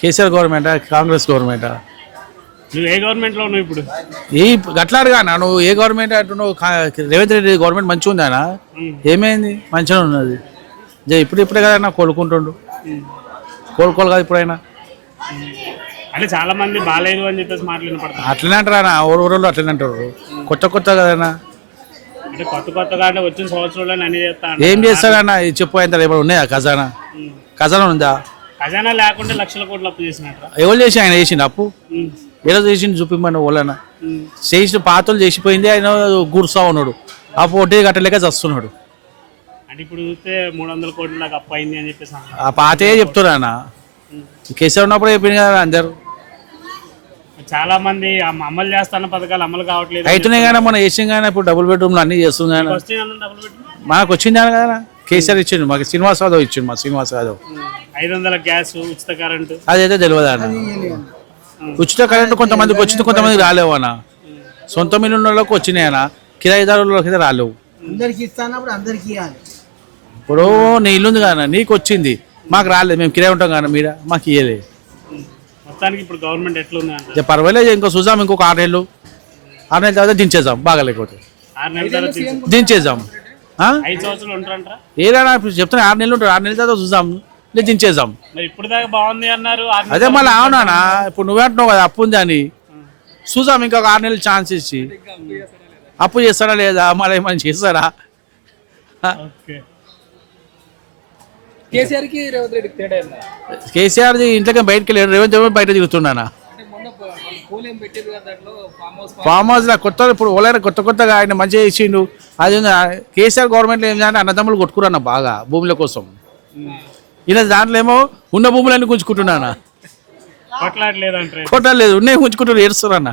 కేసీఆర్ గవర్నమెంటా కాంగ్రెస్ గవర్నమెంటా? నువ్వు ఏ గవర్నమెంట్లో ఉన్నావు ఇప్పుడు? ఏ గట్లాడుగా నువ్వు ఏ గవర్నమెంట్ అంటున్నావు? రేవంత్ రెడ్డి గవర్నమెంట్ మంచిగా ఉందానా? ఏమైంది? మంచిగా ఉన్నది. ఇప్పుడే కదా కోలుకుంటుండు. కోలుకోవాలి కదా ఇప్పుడైనా. అంటే చాలా మంది బాగాలేదు అని చెప్పేసి మాట్లాడిన అట్లనే అంటారా? ఊరు అట్లనే అంటారు. కొత్త కదనా? అంటే కొత్తగా అంటే వచ్చిన సంవత్సరంలో అన్ని చేస్తా. ఏం చేస్తాడన్నా చెప్పు. ఎంత ఏమైనా ఉన్నాయా? ఖజానా ఉందా? ఖజానా లేకుండా లక్షల కోట్లు అప్పు చేసినట్టు. ఎవరు చేసి ఆయన చేసిండు అప్పు? ఎలా చేసిండు చూపిమ్మని వాళ్ళన చేసిన పాతలు చేసిపోయింది. ఆయన గుర్సా ఉన్నాడు. అప్పు వడ్డీ కట్టలేక చస్తున్నాడు. అంటే ఇప్పుడు చూస్తే 300 కోట్ల దాకా అప్పు అయింది అని చెప్పేసి ఆ పాతే చెప్తున్నా. కేసీఆర్ ఉన్నప్పుడు చెప్పింది కదా అందరు. చాలా మంది అమలు చేస్తున్న పథకాలు అమలు కావట్లేదు. అయితున్నాయి కానీ మనం వేసాం కానీ ఇప్పుడు డబుల్ బెడ్రూమ్లు అన్ని చేస్తుంది కానీ మనకు వచ్చింది కదా. కేసీఆర్ ఇచ్చిండు మాకు. శ్రీనివాస్ యాదవ్ ఇచ్చిండు. మా శ్రీనివాస్ యాదవ్ 500 గ్యాస్ ఉచిత కరెంటు అదైతే తెలియదు అన్న. ఉచిత కరెంటు కొంతమందికి వచ్చింది, కొంతమందికి రాలేవు అన్న. సొంత మిల్లు ఉన్న వాళ్ళకి వచ్చినాయన్న, కిరాయిదారులకి అయితే రాలేవు. ఇప్పుడు నీ ఇల్లుంది కదా, నీకు వచ్చింది, మాకు రాలేదు. మేము కిరాయి ఉంటాం కదా, మీరు మాకు ఇయ్యలేదు. మొత్తానికి ఇప్పుడు గవర్నమెంట్ ఎట్లుంది అంటే పర్వాలేదు. ఇంకో చూసాం, ఇంకొక 6 నెలలు తర్వాత దించేద్దాం. బాగాలేకపోతే 6 నెలల తర్వాత దించేద్దాం. 5 సంవత్సరాలు ఉంటారంటారా? ఏదైనా చెప్తున్నా 6 నెలలు ఉంటారు. 6 నెలల తర్వాత చూద్దాం, లేదు దించేద్దాం. మరి ఇప్పుడు దాకా బాగుంది అన్నారు. అదే మళ్ళీ అవునా? ఇప్పుడు నువ్వే అంటున్నావు కదా అప్పు ఉంది అని. చూసాం ఇంకొక 6 నెలలు ఛాన్స్ ఇచ్చి. అప్పు చేస్తారా లేదా, మళ్ళీ ఏమైనా చేస్తారా? కేసీఆర్ది ఇంట్లోకి బయటకు వెళ్ళాడు. రేవంత్ రెడ్డి బయట తిరుగుతున్నానా? ఫామ్ హౌస్ ఇప్పుడు ఓలైనా కొత్తగా ఆయన మంచిగా ఇచ్చిండు. అది కేసీఆర్ గవర్నమెంట్లో ఏంటంటే అన్నదమ్ములు కొట్టుకురన్న బాగా భూముల కోసం. ఇలా దాంట్లో ఏమో ఉన్న భూములన్నీ గుంజుకుంటున్నానా? కొట్లాడలేదు, కొట్టలేదు, ఉన్నాయి గుంజుకుంటున్నారు, ఏడుస్తున్నా.